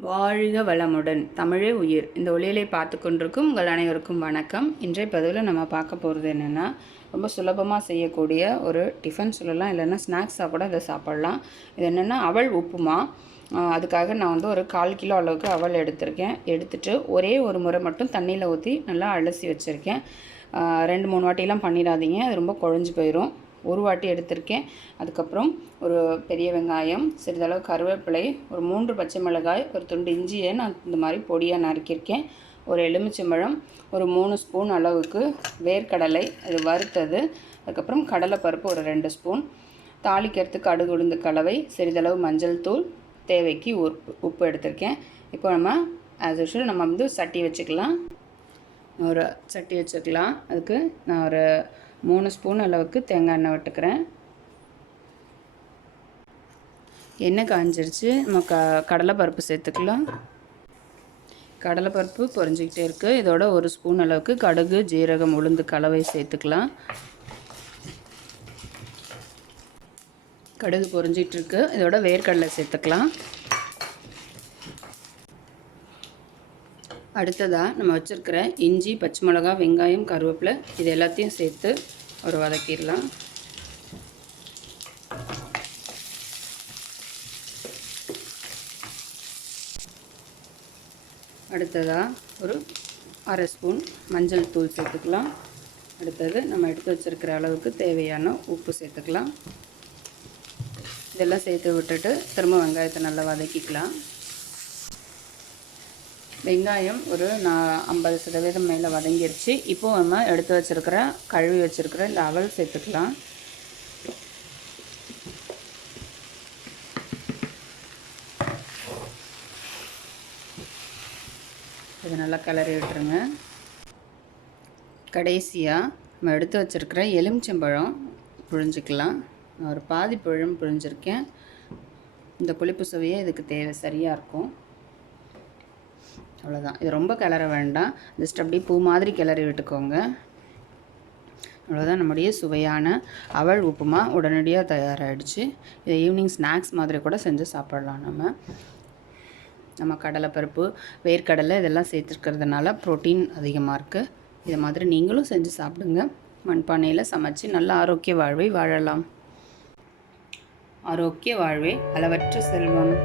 வாழ்க வளமுடன். தமிழே உயிர். இந்த ஒளியலை பார்த்து கொண்டிருக்கும் உங்கள் அனைவருக்கும் வணக்கம். இன்றைய பதிவில் நம்ம பார்க்க போகிறது என்னென்னா, ரொம்ப சுலபமாக செய்யக்கூடிய ஒரு டிஃபன் சொல்லலாம், இல்லைன்னா ஸ்நாக்ஸாக கூட இதை சாப்பிட்லாம். இது என்னென்னா அவல் உப்புமா. அதுக்காக நான் வந்து ஒரு 1/4 கிலோ அளவுக்கு அவல் எடுத்திருக்கேன். எடுத்துகிட்டு ஒரே ஒரு முறை மட்டும் தண்ணியில் ஊற்றி நல்லா அலசி வச்சுருக்கேன். 2-3 வாட்டிலாம் பண்ணிடாதீங்க, அது ரொம்ப குழஞ்சி போயிடும். ஒரு வாட்டி எடுத்திருக்கேன். அதுக்கப்புறம் ஒரு பெரிய வெங்காயம், சிறிதளவு கருவேப்பிலை, ஒரு 3 பச்சை மிளகாய், ஒரு துண்டு இஞ்சியை நான் இந்த மாதிரி பொடியாக நறுக்கியிருக்கேன். ஒரு எலுமிச்சம்பழம், ஒரு 3 ஸ்பூன் அளவுக்கு வேர்க்கடலை அது வறுத்தது, அதுக்கப்புறம் கடலைப்பருப்பு ஒரு 2 ஸ்பூன், தாளிக்கிறதுக்கு கடுகு உளுந்து கலவை, சிறிதளவு மஞ்சள் தூள், தேவைக்கு உப்பு எடுத்திருக்கேன். இப்போ நம்ம ஆஸ் யூஷுவல் நம்ம வந்து சட்டி வச்சுக்கலாம். ஒரு சட்டி வச்சுக்கலாம். அதுக்கு நான் ஒரு 3 ஸ்பூன் அளவுக்கு தேங்காய் எண்ணெய் விட்டுக்கிறேன். எண்ணெய் காஞ்சிருச்சு. நம்ம கடலைப்பருப்பு சேர்த்துக்கலாம். கடலைப்பருப்பு பொரிஞ்சிக்கிட்டே இருக்குது. இதோட 1 ஸ்பூன் அளவுக்கு கடுகு ஜீரகம் உளுந்து கலவை சேர்த்துக்கலாம். கடுகு பொரிஞ்சிகிட்டு இருக்கு. இதோட வேர்க்கடலை சேர்த்துக்கலாம். அடுத்ததாக நம்ம வச்சுருக்கிற இஞ்சி, பச்சை மிளகா, வெங்காயம், கருவேப்பிலை இது எல்லாத்தையும் சேர்த்து ஒரு வதக்கிடலாம். அடுத்ததாக ஒரு 1/2 ஸ்பூன் மஞ்சள் தூள் சேர்த்துக்கலாம். அடுத்தது நம்ம எடுத்து வச்சுருக்கிற அளவுக்கு தேவையான உப்பு சேர்த்துக்கலாம். இதெல்லாம் சேர்த்து விட்டுட்டு திரும்ப வெங்காயத்தை நல்லா வதக்கிக்கலாம். வெங்காயம் ஒரு 50% மேலே வதங்கிருச்சு. இப்போது நம்ம எடுத்து வச்சுருக்கிற கழுவி வச்சுருக்கிற இந்த அவல் சேர்த்துக்கலாம். இது நல்லா கிளறி விட்டுருங்க. கடைசியாக நம்ம எடுத்து வச்சுருக்கிற எலுமிச்சம்பழம் புழிஞ்சிக்கலாம். நான் ஒரு பாதி பழம் புழிஞ்சிருக்கேன். இந்த புளிப்பு சுவையே இதுக்கு தேவை, சரியாக இருக்கும். அவ்வளோதான். இது ரொம்ப கிளற வேண்டாம், ஜஸ்ட் அப்படியே பூ மாதிரி கிளறி விட்டுக்கோங்க. அவ்வளோதான், நம்முடைய சுவையான அவல் உப்புமா உடனடியாக தயாராகிடுச்சு. இதை ஈவினிங் ஸ்நாக்ஸ் மாதிரி கூட செஞ்சு சாப்பிட்லாம். நம்ம கடலைப்பருப்பு, வேர்க்கடலை இதெல்லாம் சேர்த்துருக்கிறதுனால ப்ரோட்டீன் அதிகமாக இருக்குது. இதை மாதிரி நீங்களும் செஞ்சு சாப்பிடுங்க. மண்பானையில் சமைச்சு நல்ல ஆரோக்கிய வாழ்வை வாழலாம். ஆரோக்கிய வாழ்வே அளவற்ற செல்வம்.